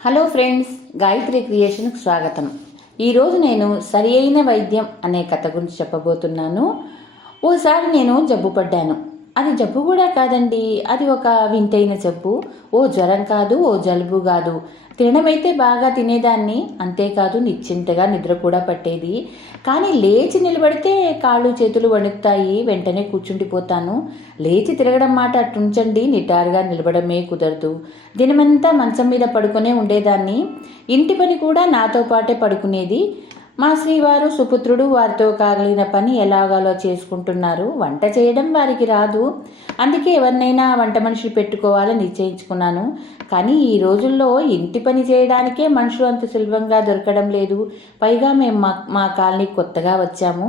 Hello friends, Gayatri క్రియేషన్కి స్వాగతం. ఈరోజు నేను సరి అయిన వైద్యం అనే కథ గురించి చెప్పబోతున్నాను. ఓసారి నేను జబ్బు పడ్డాను. అది జబ్బు కూడా కాదండి, అది ఒక వింతైన జబ్బు. ఓ జ్వరం కాదు, ఓ జలుబు కాదు. తినడమైతే బాగా తినేదాన్ని, అంతేకాదు నిశ్చింతగా నిద్ర కూడా పట్టేది. కానీ లేచి నిలబడితే కాళ్ళు చేతులు వణుకుతాయి, వెంటనే కూర్చుండిపోతాను. లేచి తిరగడం మాట అట్టుంచండి, నిటారుగా నిలబడమే కుదరదు. దినమంతా మంచం మీద పడుకునే ఉండేదాన్ని. ఇంటి పని కూడా నాతో పాటే పడుకునేది. మా శ్రీవారు సుపుత్రుడు వారితో కాగలిగిన పని ఎలాగాలో చేసుకుంటున్నారు. వంట చేయడం వారికి రాదు, అందుకే ఎవరినైనా వంట మనిషి పెట్టుకోవాలని నిశ్చయించుకున్నాను. కానీ ఈ రోజుల్లో ఇంటి పని చేయడానికే మనుషులు అంత సులభంగా దొరకడం లేదు. పైగా మేము మా కాలనీ కొత్తగా వచ్చాము.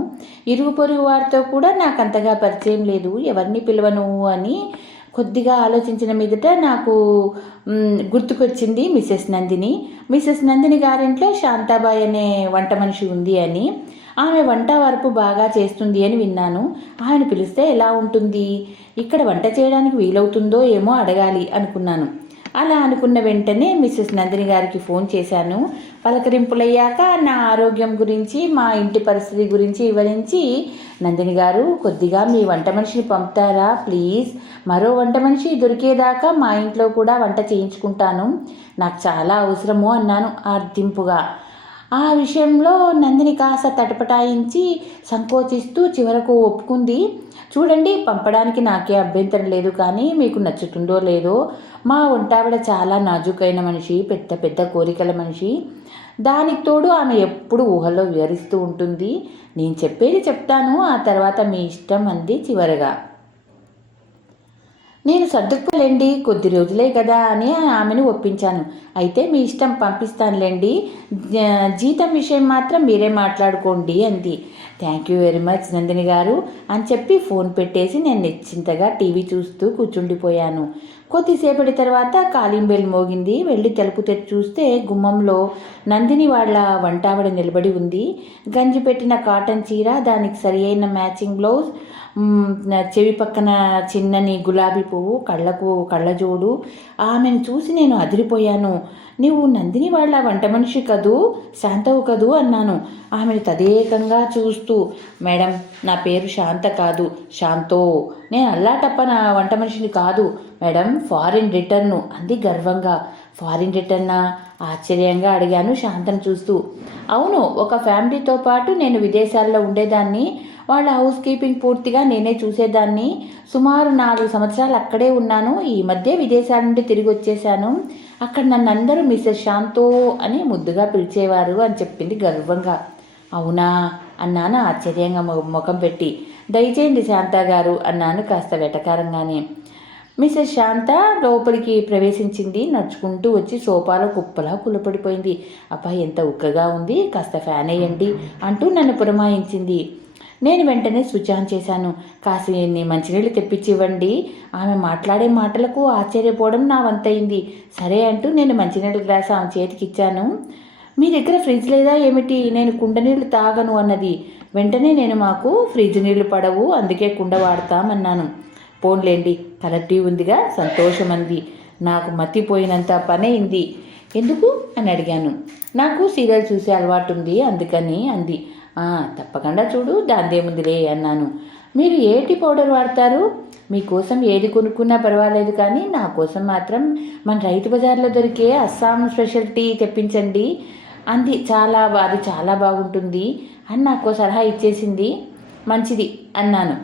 ఇరుగు పొరుగు వారితో కూడా నాకు అంతగా పరిచయం లేదు. ఎవరిని పిలవను అని కొద్దిగా ఆలోచించిన మీదట నాకు గుర్తుకొచ్చింది మిసెస్ నందిని గారింట్లో శాంతాబాయ్ అనే వంట మనిషి ఉంది అని. ఆమె వంట వరపు బాగా చేస్తుంది అని విన్నాను. ఆమెను పిలిస్తే ఎలా ఉంటుంది, ఇక్కడ వంట చేయడానికి వీలవుతుందో ఏమో అడగాలి అనుకున్నాను. అలా అనుకున్న వెంటనే మిసెస్ నందిని గారికి ఫోన్ చేశాను. పలకరింపులయ్యాక నా ఆరోగ్యం గురించి, మా ఇంటి పరిస్థితి గురించి వివరించి, నందిని గారు కొద్దిగా మీ వంట మనిషిని పంపుతారా ప్లీజ్, మరో వంట మనిషి దొరికేదాకా మా ఇంట్లో కూడా వంట చేయించుకుంటాను, నాకు చాలా అవసరము అన్నాను ఆర్దింపుగా. ఆ విషయంలో నందిని కాస్త తటపటాయించి సంకోచిస్తూ చివరకు ఒప్పుకుంది. చూడండి, పంపడానికి నాకే అభ్యంతరం లేదు, కానీ మీకు నచ్చుతుందో లేదో, మా వంటావిడ చాలా నాజుకైన మనిషి, పెద్ద పెద్ద కోరికల మనిషి. దానికి తోడు ఆమె ఎప్పుడు ఊహల్లో వివరిస్తూ ఉంటుంది. నేను చెప్పేది చెప్తాను, ఆ తర్వాత మీ ఇష్టం అంది చివరగా. నేను సర్దుకుపోలేండి, కొద్ది రోజులే కదా అని ఆమెను ఒప్పించాను. అయితే మీ ఇష్టం, పంపిస్తానులేండి, జీతం విషయం మాత్రం మీరే మాట్లాడుకోండి అంది. Thank you very much Nandini గారు అని చెప్పి ఫోన్ పెట్టేసి నేను నిశ్చింతగా టీవీ చూస్తూ కూర్చుండిపోయాను. కొద్దిసేపటి తర్వాత కాలింగ్ బెల్ మోగింది. వెళ్ళి తలుపు తెచ్చి చూస్తే గుమ్మంలో నందిని వాళ్ళ వంటావిడ నిలబడి ఉంది. గంజి పెట్టిన కాటన్ చీర, దానికి సరి అయిన మ్యాచింగ్ బ్లౌజ్, చెవి పక్కన చిన్నని గులాబీ పువ్వు, కళ్ళకు కళ్ళజోడు. ఆమెను చూసి నేను అదిరిపోయాను. నీవు నందిని వాళ్ళ వంట మనిషి కదూ, శాంతవు కదూ అన్నాను. ఆమెను తదేకంగా చూస్తూ, మేడం నా పేరు శాంత కాదు, శాంతో, నేను అల్లాటప్ప నా వంట మనిషిని కాదు మేడం, ఫారిన్ రిటర్ను అంది గర్వంగా. ఫారిన్ రిటర్నా? ఆశ్చర్యంగా అడిగాను శాంతను చూస్తూ. అవును, ఒక ఫ్యామిలీతో పాటు నేను విదేశాల్లో ఉండేదాన్ని. వాళ్ళ హౌస్ కీపింగ్ పూర్తిగా నేనే చూసేదాన్ని. సుమారు 4 సంవత్సరాలు అక్కడే ఉన్నాను. ఈ మధ్య విదేశాల నుండి తిరిగి వచ్చేసాను. అక్కడ నన్ను అందరూ మిస్సెస్ శాంతో అని ముద్దుగా పిలిచేవారు అని చెప్పింది గర్వంగా. అవునా అన్నాను ఆశ్చర్యంగా ముఖం పెట్టి. దయచేయండి శాంత గారు అన్నాను కాస్త వెటకారంగానే. మిస్సెస్ శాంత లోపలికి ప్రవేశించింది. నడుచుకుంటూ వచ్చి సోఫాలో కుప్పలా కులపడిపోయింది. అబ్బా ఎంత ఉక్కగా ఉంది, కాస్త ఫ్యాన్ వేయండి అంటూ నన్ను పురమాయించింది. నేను వెంటనే స్విచ్ ఆన్ చేశాను. కాసిన్ని మంచినీళ్ళు తెప్పించి ఇవ్వండి. ఆమె మాట్లాడే మాటలకు ఆశ్చర్యపోవడం నా వంతయింది. సరే అంటూ నేను మంచినీళ్ళ గ్లాస్ ఆమె చేతికి ఇచ్చాను. మీ దగ్గర ఫ్రిడ్జ్ లేదా ఏమిటి, నేను కుండ నీళ్లు తాగను అన్నది. వెంటనే నేను మాకు ఫ్రిడ్జ్ నీళ్లు పడవు, అందుకే కుండ వాడతామన్నాను. పోన్లేండి, కలర్ టీవీ ఉందిగా, సంతోషమంది. నాకు మతిపోయినంత పనైంది. ఎందుకు అని అడిగాను. నాకు సీరియల్ చూసే అలవాటు ఉంది అందుకని అంది. తప్పకుండా చూడు, దాందేముందిలే అన్నాను. మీరు ఏటి పౌడర్ వాడతారు? మీకోసం ఏది కొనుక్కున్నా పర్వాలేదు, కానీ నా కోసం మాత్రం మన రైతు బజార్లో దొరికే అస్సాం స్పెషల్ టీ తెప్పించండి అంది. అది చాలా బాగుంటుంది అని నాకు సలహా ఇచ్చేసింది. మంచిది అన్నాను.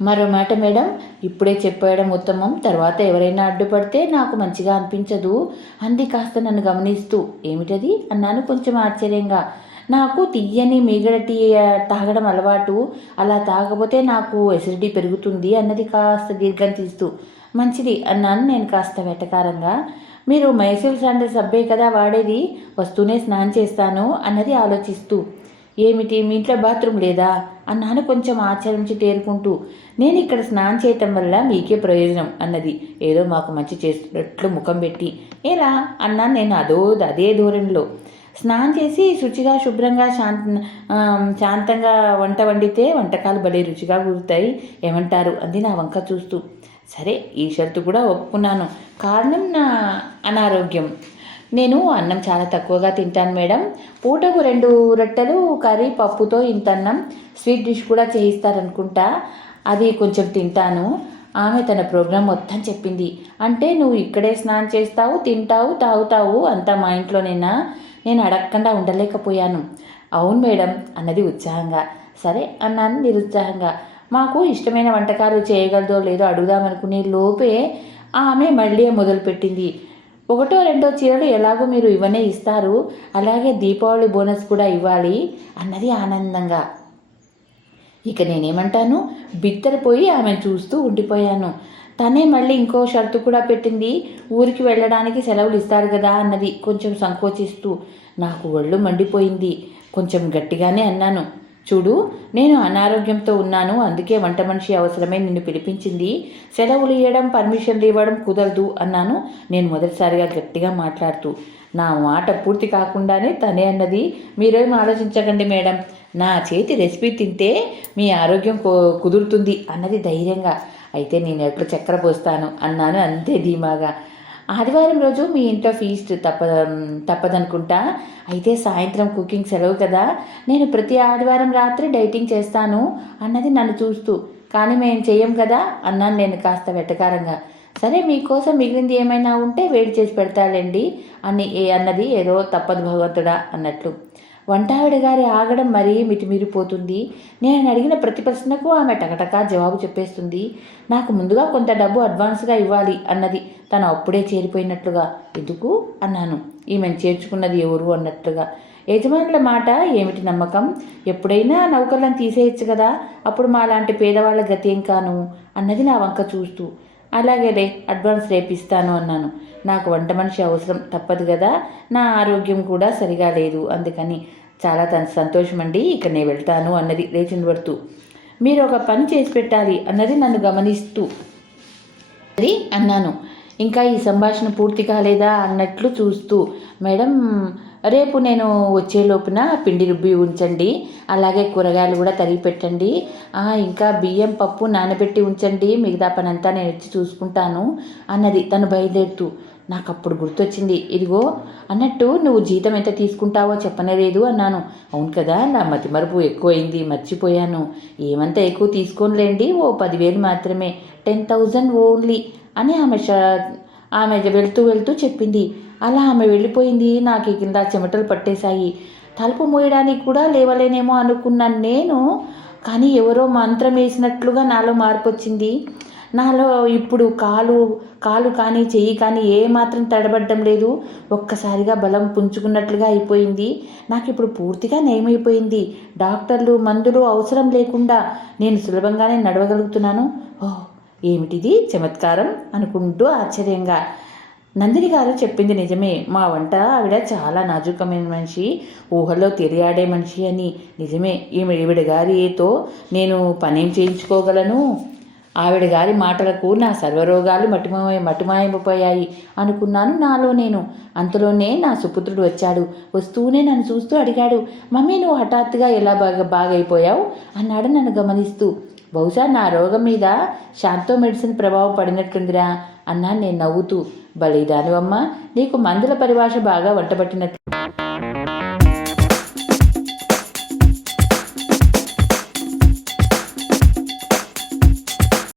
మరో మాట మేడం, ఇప్పుడే చెప్పేయడం ఉత్తమం, తర్వాత ఎవరైనా అడ్డుపడితే నాకు మంచిగా అనిపించదు అంది కాస్త నన్ను గమనిస్తూ. ఏమిటది అన్నాను కొంచెం ఆశ్చర్యంగా. నాకు తియ్యని మీగడ టీ తాగడం అలవాటు, అలా తాగకపోతే నాకు ఎసిడిటీ పెరుగుతుంది అన్నది కాస్త దీర్ఘం తీస్తూ. మంచిది అన్నాను నేను కాస్త వెటకారంగా. మీరు మైసూర్ శాండల్ సబ్బే కదా వాడేది, వస్తూనే స్నానం చేస్తాను అన్నది ఆలోచిస్తూ. ఏమిటి, మీ ఇంట్లో బాత్రూమ్ లేదా అన్నాను కొంచెం ఆచరించి తేరుకుంటూ. నేను ఇక్కడ స్నానం చేయటం వల్ల మీకే ప్రయోజనం అన్నది ఏదో మాకు మంచి చేస్తున్నట్లు ముఖం పెట్టి. ఎలా అన్నాను నేను అదే ధోరణిలో. స్నానం చేసి శుచిగా శుభ్రంగా శాంతంగా వంట వండితే వంటకాలు భలే రుచిగా కుదురుతాయి, ఏమంటారు అంది నా వంక చూస్తూ. సరే, ఈ షరతు కూడా ఒప్పుకున్నాను. కారణం నా అనారోగ్యం. నేను అన్నం చాలా తక్కువగా తింటాను మేడం. పూటకు 2 రొట్టెలు కర్రీ పప్పుతో ఇంత అన్నం, స్వీట్ డిష్ కూడా చేయిస్తారనుకుంటా, అది కొంచెం తింటాను. ఆమె తన ప్రోగ్రాం మొత్తం చెప్పింది. అంటే నువ్వు ఇక్కడే స్నానం చేస్తావు, తింటావు, తాగుతావు, అంతా మా ఇంట్లోనేనా? నేను అడగకుండా ఉండలేకపోయాను. అవును మేడం అన్నది ఉత్సాహంగా. సరే అన్నాను నిరుత్సాహంగా. మాకు ఇష్టమైన వంటకాలు చేయగలదో లేదో అడుగుదామనుకునే లోపే ఆమె మళ్ళీ మొదలుపెట్టింది. 1-2 చీరలు ఎలాగో మీరు ఇవన్నీ ఇస్తారు, అలాగే దీపావళి బోనస్ కూడా ఇవ్వాలి అన్నది ఆనందంగా. ఇక నేనేమంటాను? బిత్తరపోయి ఆమెను చూస్తూ ఉండిపోయాను. తనే మళ్ళీ ఇంకో షరతు కూడా పెట్టింది. ఊరికి వెళ్ళడానికి సెలవులు ఇస్తారు కదా అన్నది కొంచెం సంకోచిస్తూ. నాకు ఒళ్ళు మండిపోయింది. కొంచెం గట్టిగానే అన్నాను. చూడు, నేను అనారోగ్యంతో ఉన్నాను, అందుకే వంట మనిషి అవసరమే నిన్ను పిలిపించింది. సెలవులు ఇవ్వడం, పర్మిషన్లు ఇవ్వడం కుదరదు అన్నాను నేను మొదటిసారిగా గట్టిగా మాట్లాడుతూ. నా మాట పూర్తి కాకుండానే తనే అన్నది. మీరేం ఆలోచించకండి మేడం, నా చేతి రెసిపీ తింటే మీ ఆరోగ్యం కుదురుతుంది అన్నది ధైర్యంగా. అయితే నేను ఎట్లా చక్కెర పోస్తాను అన్నాను అంతే ధీమాగా. ఆదివారం రోజు మీ ఇంట్లో ఫీస్ట్ తప్పదనుకుంటా. అయితే సాయంత్రం కుకింగ్ సెలవు కదా, నేను ప్రతి ఆదివారం రాత్రి డైటింగ్ చేస్తాను అన్నది నన్ను చూస్తూ. కానీ మేము చెయ్యం కదా అన్నాను నేను కాస్త వెటకారంగా. సరే, మీకోసం మిగిలింది ఏమైనా ఉంటే వేడి చేసి పెడతాలేండి అన్నది ఏదో తప్పదు భగవంతుడా అన్నట్లు. వంటావిడ గారి ఆగడం మరీ మితిమీరిపోతుంది. నేను అడిగిన ప్రతి ప్రశ్నకు ఆమె టకటకా జవాబు చెప్పేస్తుంది. నాకు ముందుగా కొంత డబ్బు అడ్వాన్స్గా ఇవ్వాలి అన్నది తను అప్పుడే చేరిపోయినట్లుగా. ఎందుకు అన్నాను, ఈమెను చేర్చుకున్నది ఎవరు అన్నట్లుగా. యజమానుల మాట ఏమిటి నమ్మకం? ఎప్పుడైనా నౌకర్లను తీసేయచ్చు కదా, అప్పుడు మా లాంటి పేదవాళ్ళ గతి ఏం కాను అన్నది నా వంక చూస్తూ. అలాగేలే, అడ్వాన్స్ రేపిస్తాను అన్నాను. నాకు వంట మనిషి అవసరం తప్పదు కదా, నా ఆరోగ్యం కూడా సరిగా లేదు, అందుకని. చాలా సంతోషమండి, ఇక నేను వెళ్తాను అన్నది లేచి నిలబడుతూ. మీరు ఒక పని చేసి పెట్టాలి అన్నది నన్ను గమనిస్తూ. అది అన్నాను. ఇంకా ఈ సంభాషణ పూర్తి కాలేదా అన్నట్లు చూస్తూ. మేడం, రేపు నేను వచ్చేలోపున పిండి రుబ్బి ఉంచండి, అలాగే కూరగాయలు కూడా తరిగి పెట్టండి, ఇంకా బియ్యం పప్పు నానబెట్టి ఉంచండి, మిగతా పనంతా నేను వచ్చి చూసుకుంటాను అన్నది తను బయలుదేరుతూ. నాకు అప్పుడు గుర్తొచ్చింది. ఇదిగో అన్నట్టు నువ్వు జీతం ఎంత తీసుకుంటావో చెప్పనేలేదు అన్నాను. అవును కదా, నా మతిమరుపు ఎక్కువైంది, మర్చిపోయాను. ఏమంతా ఎక్కువ తీసుకోనిలేండి, ఓ 10,000 మాత్రమే, 10,000 ఓన్లీ అని ఆమె వెళ్తూ వెళ్తూ చెప్పింది. అలా ఆమె వెళ్ళిపోయింది. నాకు కింద చెమటలు పట్టేశాయి. తలుపు మూయడానికి కూడా లేవలేనేమో అనుకున్నాను నేను. కానీ ఎవరో మంత్రం వేసినట్లుగా నాలో మార్పు వచ్చింది. నాలో ఇప్పుడు కాలు కానీ చెయ్యి కానీ ఏమాత్రం తడబడ్డం లేదు. ఒక్కసారిగా బలం పుంజుకున్నట్లుగా అయిపోయింది. నాకు ఇప్పుడు పూర్తిగా నయమైపోయింది. డాక్టర్లు మందులు అవసరం లేకుండా నేను సులభంగానే నడవగలుగుతున్నాను. ఓహ్, ఏమిటిది చమత్కారం అనుకుంటూ ఆశ్చర్యంగా. నందిని గారు చెప్పింది నిజమే. మా వంట ఆవిడ చాలా నాజూకమైన మనిషి, ఊహల్లో తిరియాడే మనిషి అని. నిజమే, ఈవిడ గారితో నేను పనేం చేయించుకోగలను? ఆవిడ గారి మాటలకు నా సర్వరోగాలు మటుమాయమైపోయాయి అనుకున్నాను నాలో నేను. అంతలోనే నా సుపుత్రుడు వచ్చాడు. వస్తూనే నన్ను చూస్తూ అడిగాడు, మమ్మీ నువ్వు హఠాత్తుగా ఎలా బాగైపోయావు అన్నాడు నన్ను గమనిస్తూ. బహుశా నా రోగం మీద శాంతో మెడిసిన్ ప్రభావం పడినట్లుందిరా అన్నాను నేను నవ్వుతూ. బలిదానివమ్మ, నీకు మందుల పరిభాష బాగా వంటబట్టినట్లు.